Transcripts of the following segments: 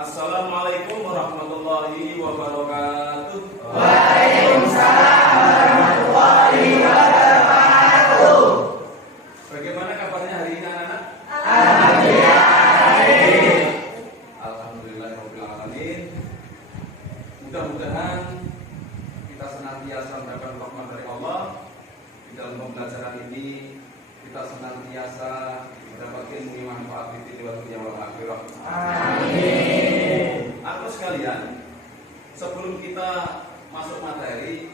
Assalamualaikum warahmatullahi wabarakatuh. Waalaikumsalam warahmatullahi wabarakatuh. Bagaimana kabarnya hari ini anak-anak? Alhamdulillah. Alhamdulillahirabbil alamin. Mudah-mudahan kita senantiasa mendapat rahmat dari Allah. Di dalam pembelajaran ini kita senantiasa mendapat ilmu yang manfaat di dunia wal akhirah. Amin. Aku sekalian, sebelum kita masuk materi,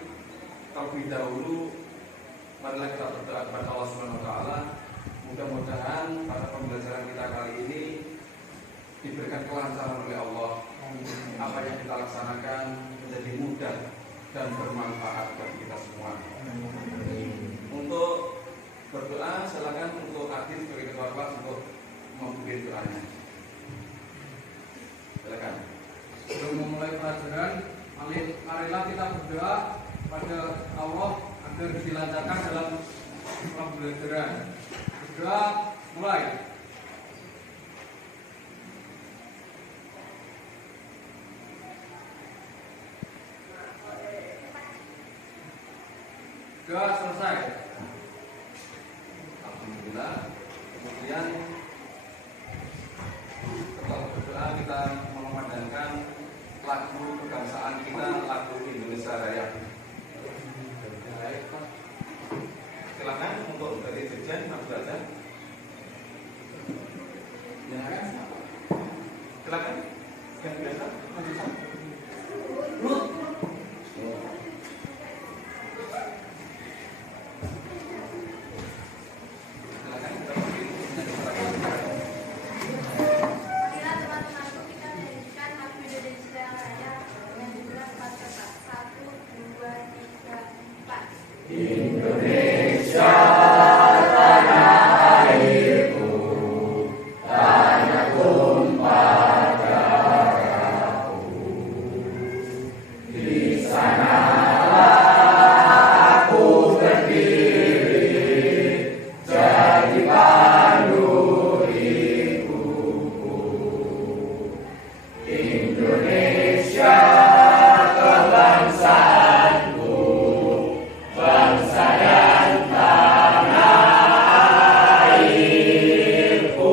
terlebih dahulu marilah kita berdoa kepada Allah Subhanahu wa taala. Mudah-mudahan pada pembelajaran kita kali ini diberikan kelancaran oleh Allah. Apa yang kita laksanakan menjadi mudah dan bermanfaat bagi kita semua. Untuk berdoa, silakan untuk Adit sebagai ketua kelas untuk membuat doanya. Silakan. Sebelum memulai pelajaran, marilah kita berdoa pada Allah agar dilancarkan dalam pembelajaran. Berdoa mulai. Doa selesai. Alhamdulillah. Kemudian setelah berdoa kita mengumandangkan lagu kebangsaan kita, lagu Indonesia Raya. Silakan untuk dari Dirjen Mas Belajar. Ya kan? Silakan. Yang biasa. Indonesia tanah airku, tanah tumpah darahku. Di sanalah aku berdiri, jadi pandu hidupku. Indonesia kebangsaanku, bangsa dan tanah airku,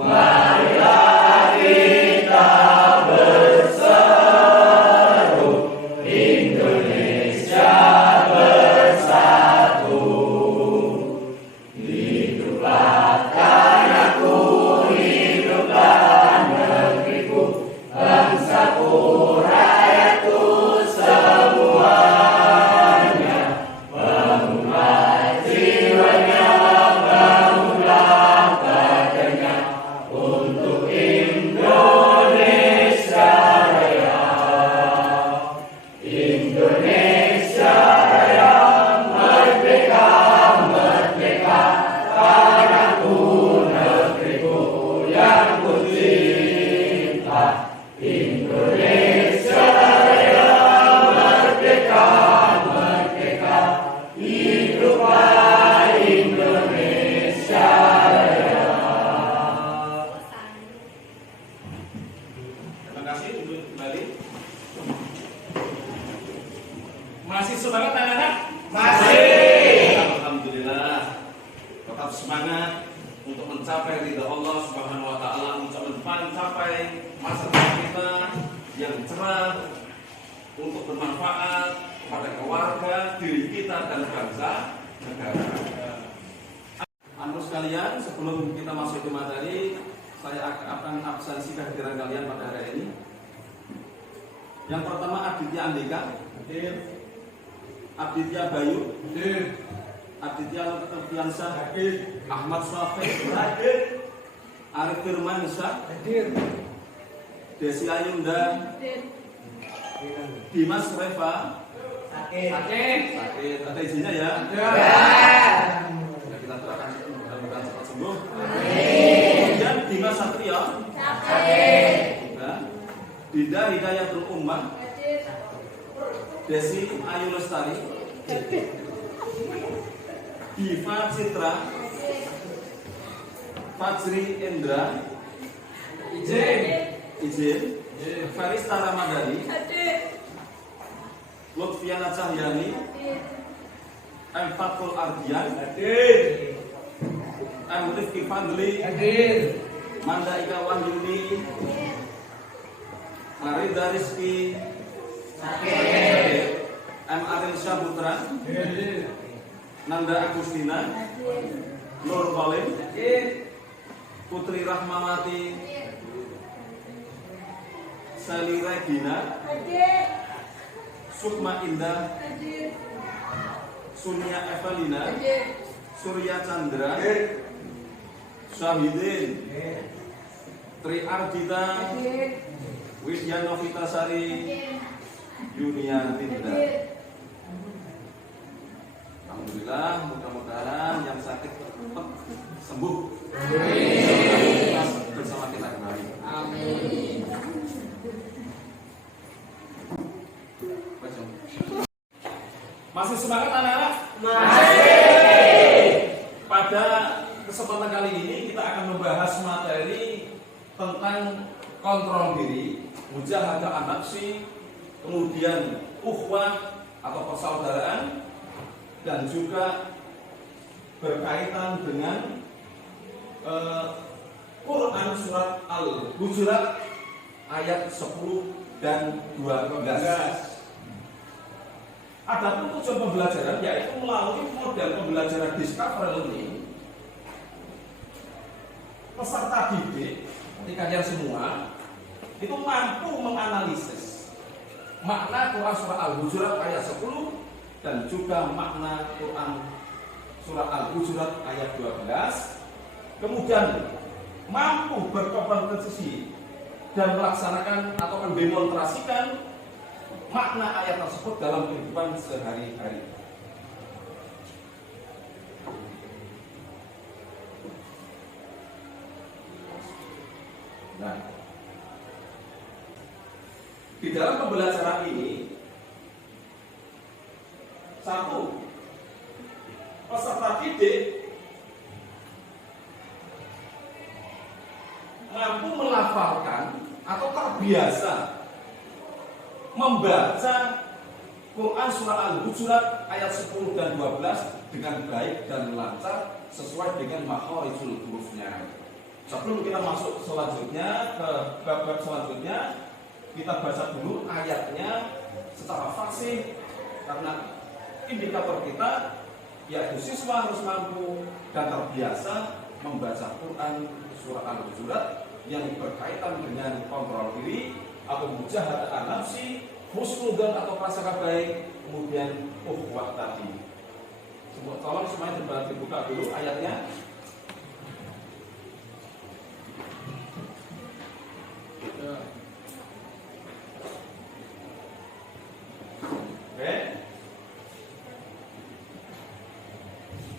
marilah kita berseru, Indonesia bersatu. Hiduplah tanahku, hiduplah negeriku, bangsaku, rakyatku semuanya. Bangunlah jiwanya, bangunlah badannya untuk Indonesia Raya. Indonesia Raya, merdeka, merdeka, tanahku, negeriku yang ku cinta. Indonesia Raya, merdeka, merdeka, hiduplah Indonesia Raya. Terima kasih untuk kembali. Masih semangat anak-anak? Masih. Alhamdulillah. Tetap semangat untuk mencapai ridha Allah Subhanahu wa taala, untuk mencapai masa depan kita yang cerah, untuk bermanfaat pada keluarga, diri kita dan bangsa negara. Anu sekalian, sebelum kita masuk ke materi, saya akan absensi kehadiran kalian pada hari ini. Yang pertama Aditya Andika, Aditya Bayu, Aditya Nurfiansyah, Ahmad Syafiq, Arif Firmansyah, Desi Ayunda, Dimas Reva. Sakit. Ada izinnya ya? Ya, kita doakan mudah-mudahan cepat sembuh. Kemudian Dimas Satrio, Dinda Hidayatul Ummah, Desi Ayu Lestari, Diva Citra, Fajri Endra, Izin, Farista Ramadhani, Hadir. Lutfiana Cahyani, Hadir. M. Fathul Ardian, Hadir. M. Rifki Fadli, Hadir. Manda Ika Wahyuni, Hadir. Marida Rizki, M. Aril Syahputra, Hadir. Nanda Agustina, Hadir. Nur Kolim, Hadir. Putri Rahmawati, Sali Regina, Hadir. Sukma Indah, Hadir. Sunia Evelina, Hadir. Surya Chandra, Syahidin, Tri Arjita, Hadir. Widya Novitasari, Yunia Tinda. Alhamdulillah, mudah-mudahan yang sakit cepat sembuh. Bersama kita kembali. Amin. Masih semangat anak-anak? Pada kesempatan kali ini kita akan membahas materi tentang kontrol diri, mujahadah an-nafsi, kemudian ukhuwah atau persaudaraan, dan juga berkaitan dengan Quran surat Al-Hujurat ayat 10 dan 12. Adapun tujuan pembelajaran yaitu melalui model pembelajaran discovery learning, peserta didik seperti kalian semua itu mampu menganalisis makna Quran surah Al-Hujurat ayat 10 dan juga makna Quran surah Al-Hujurat ayat 12, kemudian mampu berkompetensi dan melaksanakan atau mendemonstrasikan makna ayat tersebut dalam kehidupan sehari-hari. Nah, di dalam pembelajaran ini, satu, peserta didik mampu melafalkan atau terbiasa membaca Quran surah Al-Hujurat ayat 10 dan 12 dengan baik dan lancar sesuai dengan makharijul hurufnya. Sebelum kita masuk selanjutnya ke bab-bab selanjutnya, kita baca dulu ayatnya secara fasih karena indikator kita yaitu siswa harus mampu dan terbiasa membaca Quran surah Al-Hujurat yang berkaitan dengan kontrol diri atau mujahadah an-nafsi, husnudzon atau prasangka baik, kemudian ukhuwah tadi. Semua tolong semuanya dibuka dulu ayatnya. Oke.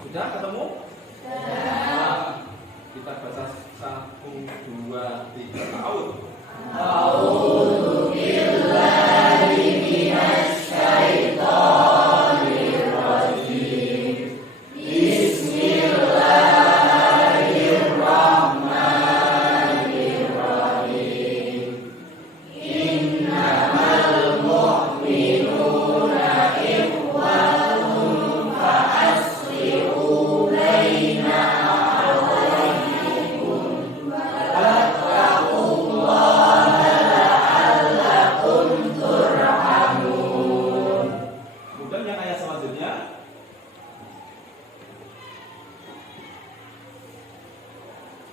Sudah ketemu? Sudah. Kita baca 1, 2, 3 out. A'udzu billahi minasy syaithanir rajim. Bismillahirrahmanirrahim. Innamal mu'minuna ikhwatun fa aslihu baina akhawaykum wattaqullaha la'allakum turhamun. Kemudian yang ayat selanjutnya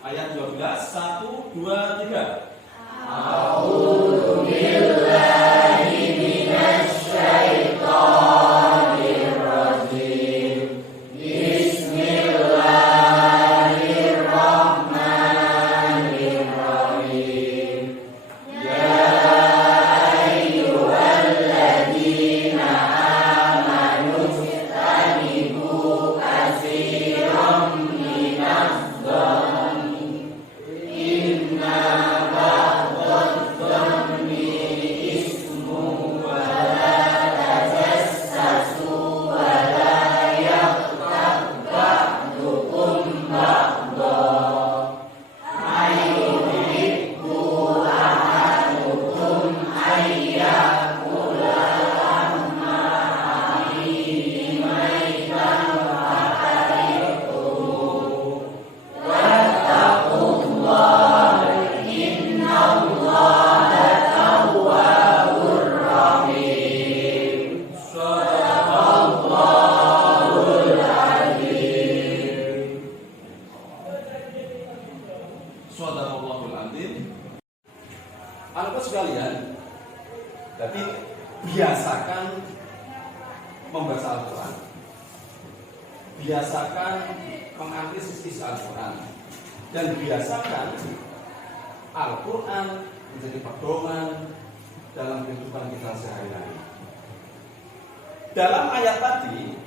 ayat 12, 1, 2, 3. A'udzu billahi minasy syaithanir rajim. Bismillahirrahmanirrahim. Ya ayyuhalladzina amanu ijtanibu katsiran minadh-dhanni inna ba'dadh-dhanni Anak sekalian, jadi biasakan membaca Al-Quran, biasakan menganalisis Al-Quran, dan biasakan Al-Quran menjadi pedoman dalam kehidupan kita sehari-hari. Dalam ayat tadi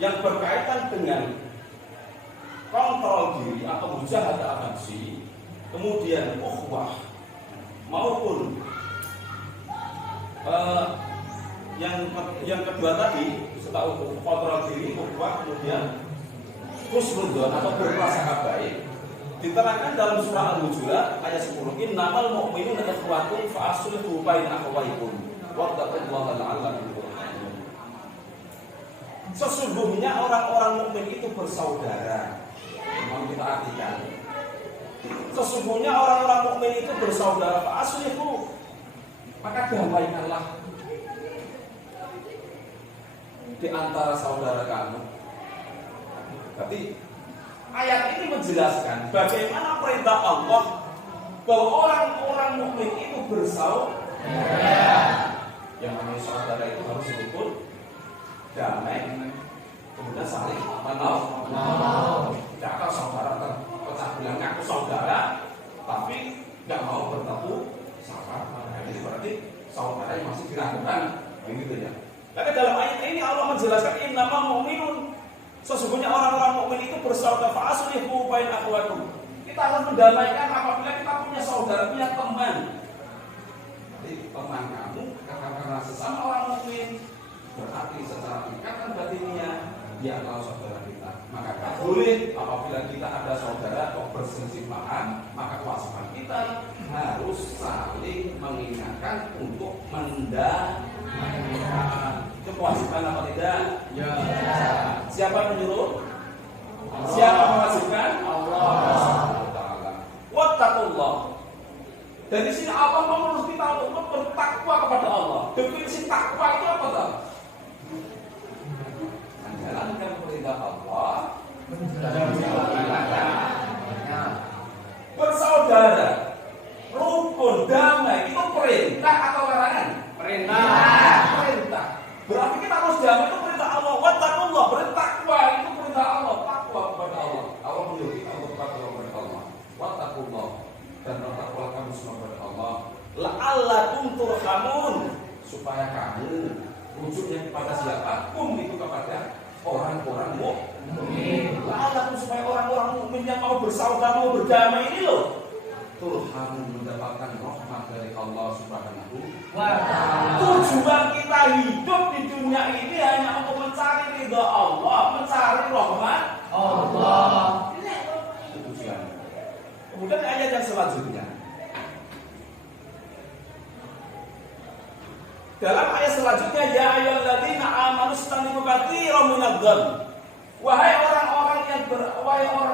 yang berkaitan dengan kontrol diri atau mujahadah nafsi, kemudian ukhuwah maupun yang kedua tadi setelah kontrol diri, ukhuwah, kemudian husnudzon atau berprasangka baik, diterangkan dalam surah Al-Hujurat ayat 10, innamal mu'minuna ikhwatun fa aslihu baina akhawaykum wattaqullaha la'allakum turhamun. Sesungguhnya orang-orang mukmin itu bersaudara. Mau kita artikan, sesungguhnya orang-orang mukmin itu bersaudara, fa aslihu, maka damaikanlah di antara saudara kamu. Berarti ayat ini menjelaskan bagaimana perintah Allah bahwa orang-orang mukmin itu bersaudara. Yang namanya saudara itu harus rukun, damai, kemudian saling menolong. Tidak ada saudara terpecah belah, ngaku saudara tapi nggak mau bertemu sama. Ini berarti saudara yang masih diragukan, begitu ya. Tapi dalam ayat ini Allah menjelaskan innamal mu'minun, sesungguhnya orang-orang mukmin itu bersaudara, fa aslihu baina akhawaykum. Kita harus mendamaikan apabila kita punya saudara, punya teman. Jadi teman kamu karena sesama orang mukmin, berarti secara ikatan batinnya dia adalah saudara kita. Maka tak boleh apabila kita ada saudara kok berselisih paham, maka kewajiban kita harus saling mengingatkan untuk mendamaikan. Itu kewajiban apa tidak? Ya. Siapa menyuruh? Siapa mewajibkan? Allah Ta'ala. Wattaqullah. Dari sini Allah menuntut kita untuk bertakwa kepada Allah. Definisi takwa itu apa tahu? Menjalankan perintah Allah, bersaudara, rukun, damai, itu perintah atau larangan? Perintah. Berarti kita harus damai, itu perintah Allah. Wattaqullah, bertakwa, itu perintah Allah. Takwa kepada Allah. Allah menyuruh kita untuk takwa kepada Allah. Wattaqullah, dan bertakwa kamu semua kepada Allah. La'allakum turhamun, supaya kamu rujuknya kepada siapa? Itu kepada orang-orang mukmin. La'allakum, supaya orang-orang mukmin yang mau bersaudara, mau berdamai ini loh, turhamun, mendapatkan rahmat dari Allah Subhanahu wa ta'ala. Tujuan kita hidup di dunia ini hanya untuk mencari ridha Allah, mencari rahmat Allah. Ini tujuan. Kemudian ayat yang selanjutnya, dalam ayat selanjutnya, ya ayyuhalladzina amanu istanibu katsiran minadh-dhann. Wahai orang-orang yang beriman,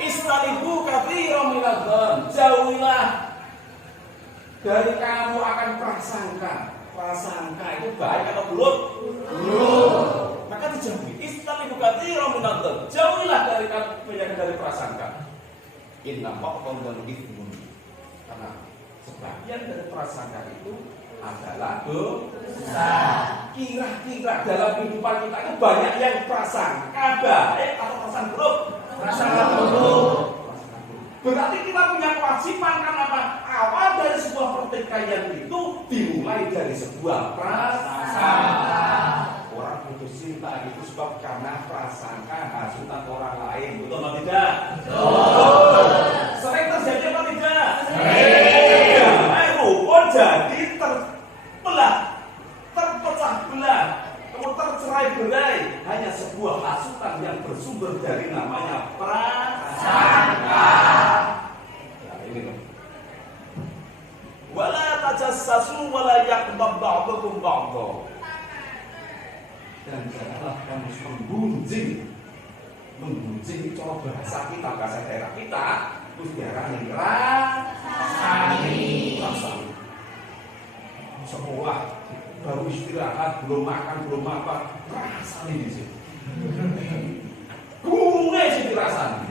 istanibu katsiran minadh-dhann, jauhilah dari kamu akan prasangka. Prasangka itu baik atau buruk? Maka dijauhi. Istanibu katsiran minadh-dhann, jauhilah dari prasangka. Inna ba'dadh-dhanni itsmun. Karena sebagian dari prasangka itu adalah dosa. Kira-kira dalam kehidupan kita itu banyak yang prasangka baik atau prasangka buruk? Prasangka buruk. Berarti kita punya kewajiban, karena apa? Awal dari sebuah pertikaian itu dimulai dari sebuah prasangka. Orang putus cinta itu sebab karena prasangka hasutan orang lain, betul atau tidak? Betul. Sering terjadi apa tidak? Jadi terpecah belah, kemudian tercerai-berai hanya sebuah hasutan yang bersumber dari namanya prasangka. Nah, ini loh. Wala tajassasu wala yaqtab ba'dukum ba'dha. Dan janganlah kamu menggunjing cara bahasa kita, bahasa daerah kita, terus diarahkan rasani. Sekolah baru istirahat, belum makan, belum apa, rasanya di sini. Gunungnya sih dirasani.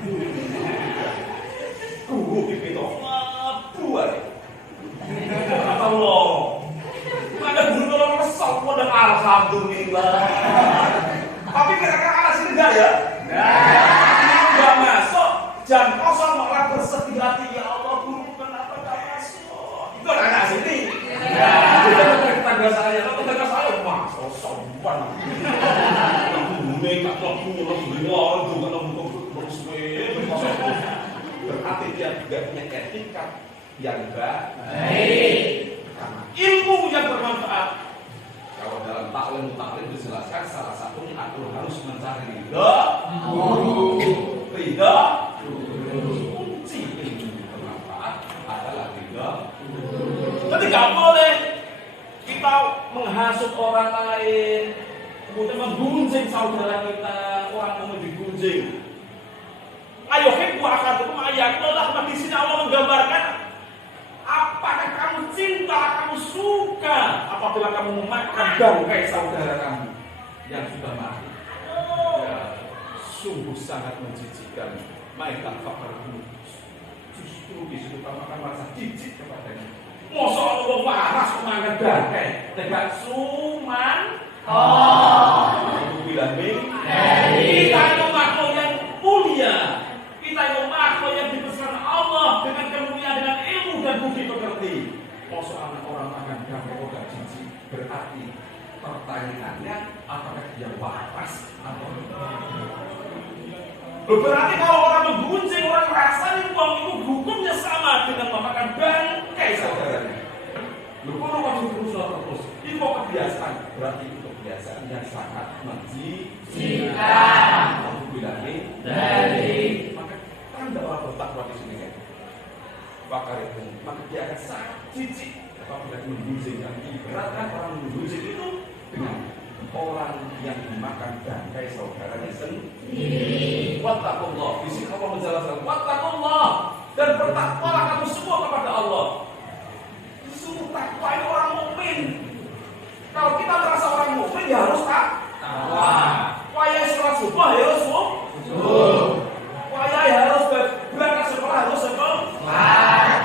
kira-kira arah sini enggak ya? Enggak masuk. Jam kosong malah bersedih hati, ya Allah guru kenapa enggak masuk? Itu arah sini. Ya, tetangga saya, wah, sosokan. Mereka aku orang juga berarti dia juga punya etika yang baik, karena ilmu yang bermanfaat. Kalau dalam taklim dijelaskan salah satunya aku harus mencari ridha guru. Kunci ilmu bermanfaat adalah ridha. Jadi nggak boleh kita menghasut orang lain, kemudian menggunjing saudara kita, orang mau digunjing. Ayo hibbu akadukum ayakullah. Di sini Allah menggambarkan apakah kamu cinta, kamu suka apabila kamu memakan bangkai saudara kamu yang sudah mati. Ya, sungguh sangat menjijikkan. Maikan fakarmu. Justru di situ kamu akan merasa jijik kepadanya. Masa Allah waras memakan bangkai dengan suman. Itu bilang kita itu makhluk yang mulia. Kita itu makhluk yang dibesarkan Allah dengan kemuliaan, dengan ilmu dan budi pekerti. Masa anak orang akan bangkai kok jijik? Berarti pertanyaannya apakah dia waras atau berarti kalau orang menggunjing, orang rasanya uang itu hukumnya sama dengan memakan bangkai saudaranya. Kalau wajib terus itu kok kebiasaan, berarti itu kebiasaan yang sangat menjijikkan. Aku bilang dari maka tanda orang bertakwa di sini kan, bakar itu, maka dia akan sangat jijik apabila menggunjing. Dan ibaratkan orang menggunjing itu dengan orang yang dimakan bangkai saudaranya sendiri. Wattaqullah. Di sini Allah menjelaskan wattaqullah, dan bertakwalah kamu semua kepada Allah. Sungguh takwa itu orang mukmin. Kalau kita merasa orang mukmin ya harus takwa. Waya sholat subuh ya harus subuh. Waya harus berangkat sekolah harus sekolah.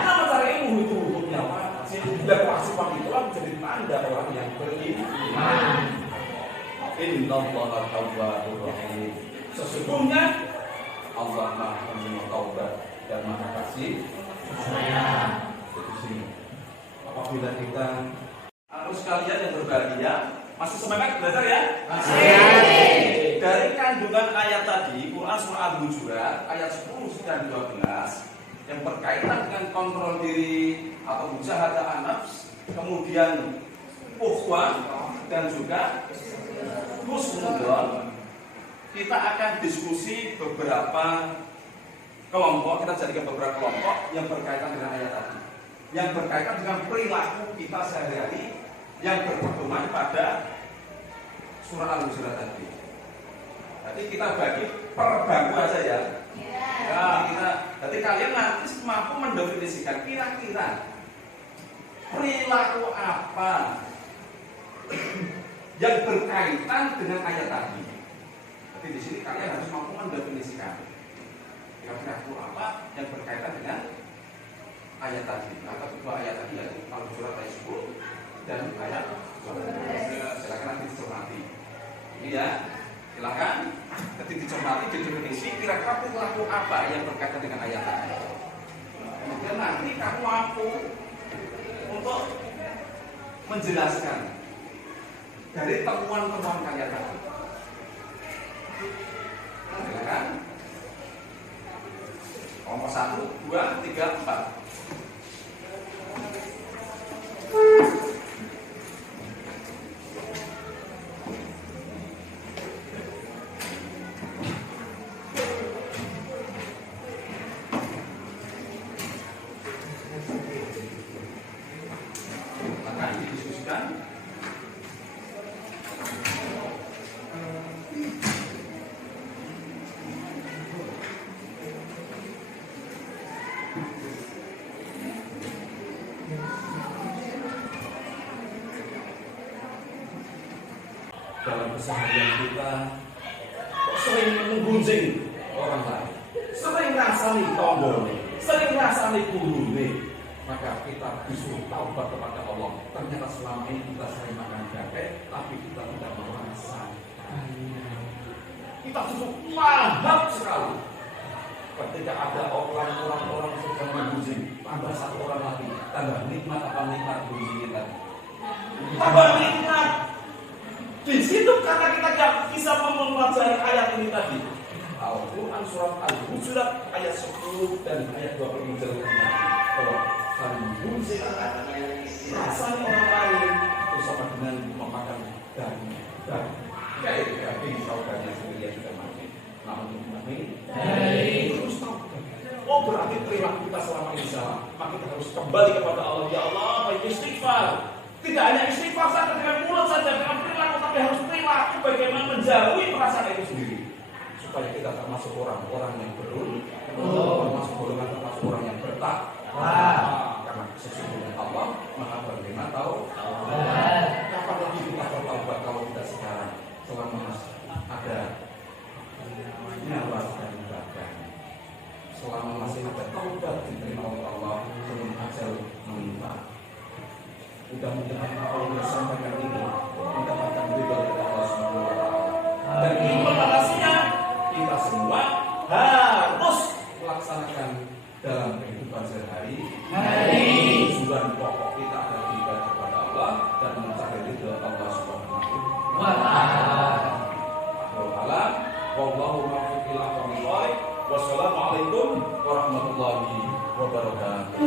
Kita mencari ilmu itu hukumnya apa? Dan kewajiban itulah menjadi tanda orang yang beriman. Innallaha tawwabur rahim. Sesungguhnya Allah Maha Penerima Taubat dan Maha Kasih Sayang. Di sini apabila kita harus kalian yang berbahagia, masih semangat belajar ya? Masih. Dari kandungan ayat tadi, Quran surah Al-Hujurat ayat 10 dan 12 yang berkaitan dengan kontrol diri atau mujahadah nafs, kemudian ukhuwah dan juga husnudon, kita akan diskusi beberapa kelompok. Kita jadikan beberapa kelompok yang berkaitan dengan ayat tadi, yang berkaitan dengan perilaku kita sehari-hari yang berpedoman pada surah Al-Hujurat tadi. Jadi kita bagi per bangku aja ya. Jadi kalian nanti mampu mendefinisikan kira-kira perilaku apa yang berkaitan dengan ayat tadi. Jadi di sini kalian harus mampu mendefinisikan kira-kira apa yang berkaitan dengan ayat tadi. Atau dua ayat tadi yaitu Al-Hujurat ayat 10 dan ayat 12. Silakan nanti dicermati. Ini ya, silakan. Jadi dicermati, didefinisi kira-kira perilaku apa yang berkaitan dengan ayat tadi. Kemudian nanti kamu mampu untuk menjelaskan dari temuan-temuan kalian tadi. Silakan. Nomor 1, 2, 3, 4. Dalam keseharian kita kok sering menggunjing orang lain, sering rasani tombol, sering rasani guru nih, maka kita disuruh taubat kepada Allah. Ternyata selama ini kita sering makan bangkai, tapi kita tidak merasakan. kita cukup lahap sekali. Ketika ada orang-orang sedang memuji, tambah satu orang lagi, tambah nikmat apa nikmat puji kita. Tambah nikmat. Di situ karena kita tidak bisa mempelajari ayat ini tadi. Al-Quran surat Al-Hujurat ayat 10 dan ayat 20 menjelaskan bahwa saling memuji rasanya orang lain itu sama dengan memakan daging. Daging saudaranya sendiri yang sudah mati. Namun ini terus tahu. Oh berarti perilaku kita selama ini salah. Maka kita harus kembali kepada Allah. Ya Allah, baik istighfar. Tidak hanya istighfar saja dengan mulut saja, dengan perilaku, tapi harus perilaku bagaimana menjauhi perasaan itu sendiri. Supaya kita termasuk orang-orang yang termasuk golongan termasuk orang yang bertakwa. Karena sesungguhnya Allah Maha Penerima Taubat. Kapan lagi kita bertaubat kalau tidak sekarang? Selama masih ada nyawa dan badan. Selama masih ada taubat diterima oleh Allah sebelum ajal menimpa. Mudah-mudahan apa yang kita sampaikan ini mendapatkan ridho dari Allah Subhanahu wa Ta'ala. Dan implementasinya kita semua harus melaksanakan dalam kehidupan sehari-hari. Tujuan pokok kita adalah beribadah kepada Allah dan mencari ridho Allah Subhanahu wa Ta'ala. Wallahu muwaffiq ila aqwamit thoriq. Wassalamualaikum warahmatullahi wabarakatuh.